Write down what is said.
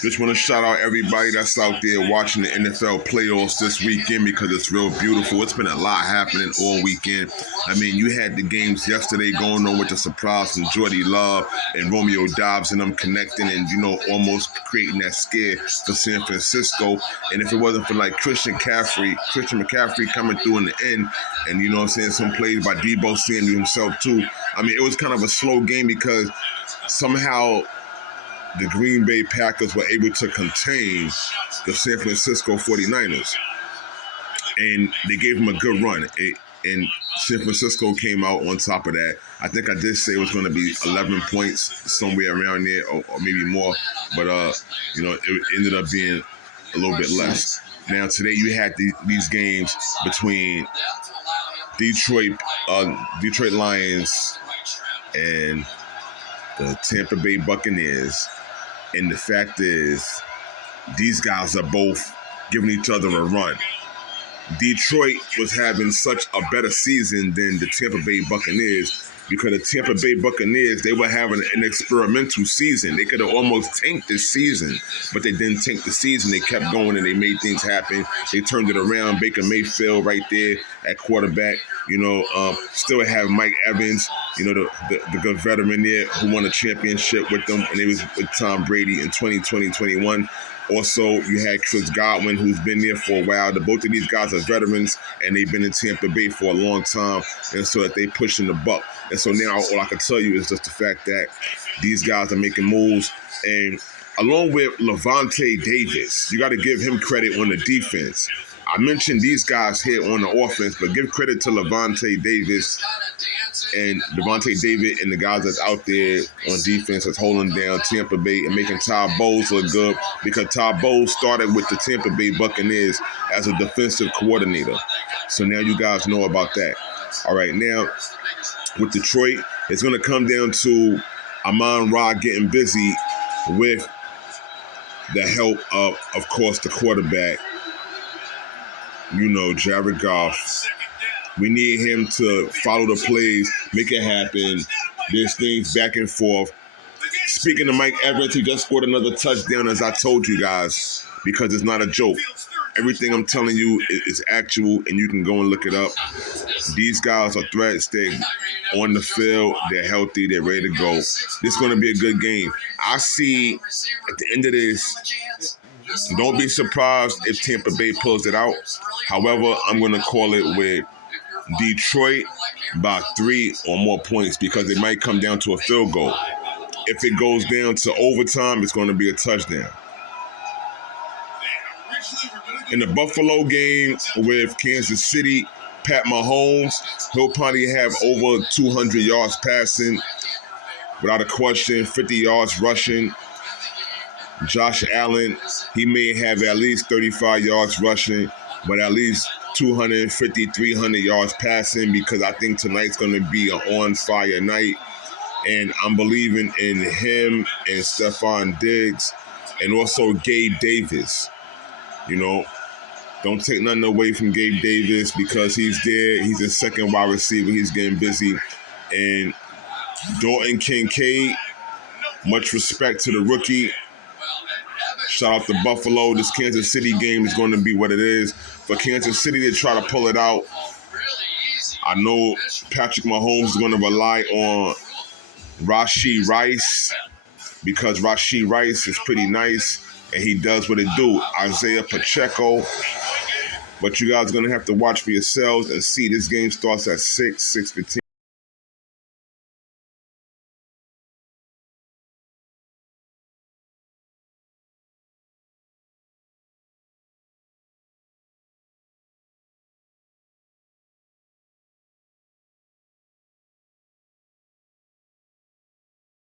Just want to shout out everybody that's out there watching the NFL playoffs this weekend because it's real beautiful. It's been a lot happening all weekend. I mean, you had the games yesterday going on with the surprise from Jordy Love and Romeo Dobbs and them connecting and, almost creating that scare for San Francisco. And if it wasn't for like Christian McCaffrey coming through in the end and, some plays by Debo Samuel himself too. I mean, it was kind of a slow game because somehow the Green Bay Packers were able to contain the San Francisco 49ers. And they gave them a good run. And San Francisco came out on top of that. I think I did say it was going to be 11 points, somewhere around there, or maybe more. But, it ended up being a little bit less. Now, today you had these games between Detroit Lions and the Tampa Bay Buccaneers. And the fact is, these guys are both giving each other a run. Detroit was having such a better season than the Tampa Bay Buccaneers because the Tampa Bay Buccaneers, they were having an experimental season. They could have almost tanked this season, but they didn't tank the season. They kept going and they made things happen. They turned it around. Baker Mayfield right there at quarterback. Still have Mike Evans, the good veteran there who won a championship with them, and it was with Tom Brady in 2020-21. Also, you had Chris Godwin, who's been there for a while. Both of these guys are veterans, and they've been in Tampa Bay for a long time, and so that they pushing the buck. And so now all I can tell you is just the fact that these guys are making moves. And along with Levante Davis, you got to give him credit on the defense. I mentioned these guys here on the offense, but give credit to Levante Davis and the guys that's out there on defense that's holding down Tampa Bay and making Todd Bowles look good because Todd Bowles started with the Tampa Bay Buccaneers as a defensive coordinator. So now you guys know about that. All right, now with Detroit, it's going to come down to Amon-Ra getting busy with the help of course, the quarterback, Jared Goff. We need him to follow the plays, make it happen. There's things back and forth. Speaking of Mike Evans, he just scored another touchdown, as I told you guys, because it's not a joke. Everything I'm telling you is actual, and you can go and look it up. These guys are threats. They're on the field. They're healthy. They're ready to go. This is going to be a good game. I see at the end of this, don't be surprised if Tampa Bay pulls it out. However, I'm going to call it with Detroit by 3 or more points because it might come down to a field goal. If it goes down to overtime, it's going to be a touchdown. In the Buffalo game with Kansas City, Pat Mahomes, he'll probably have over 200 yards passing, without a question, 50 yards rushing. Josh Allen, he may have at least 35 yards rushing, but at least 250, 300 yards passing because I think tonight's going to be an on-fire night. And I'm believing in him and Stephon Diggs and also Gabe Davis. Don't take nothing away from Gabe Davis because he's there. He's a second wide receiver. He's getting busy. And Dalton Kincaid, much respect to the rookie. Shout out to Buffalo. This Kansas City game is going to be what it is. For Kansas City to try to pull it out, I know Patrick Mahomes is going to rely on Rashee Rice because Rashee Rice is pretty nice and he does what it do. Isaiah Pacheco. But you guys are going to have to watch for yourselves and see this game starts at 6:15.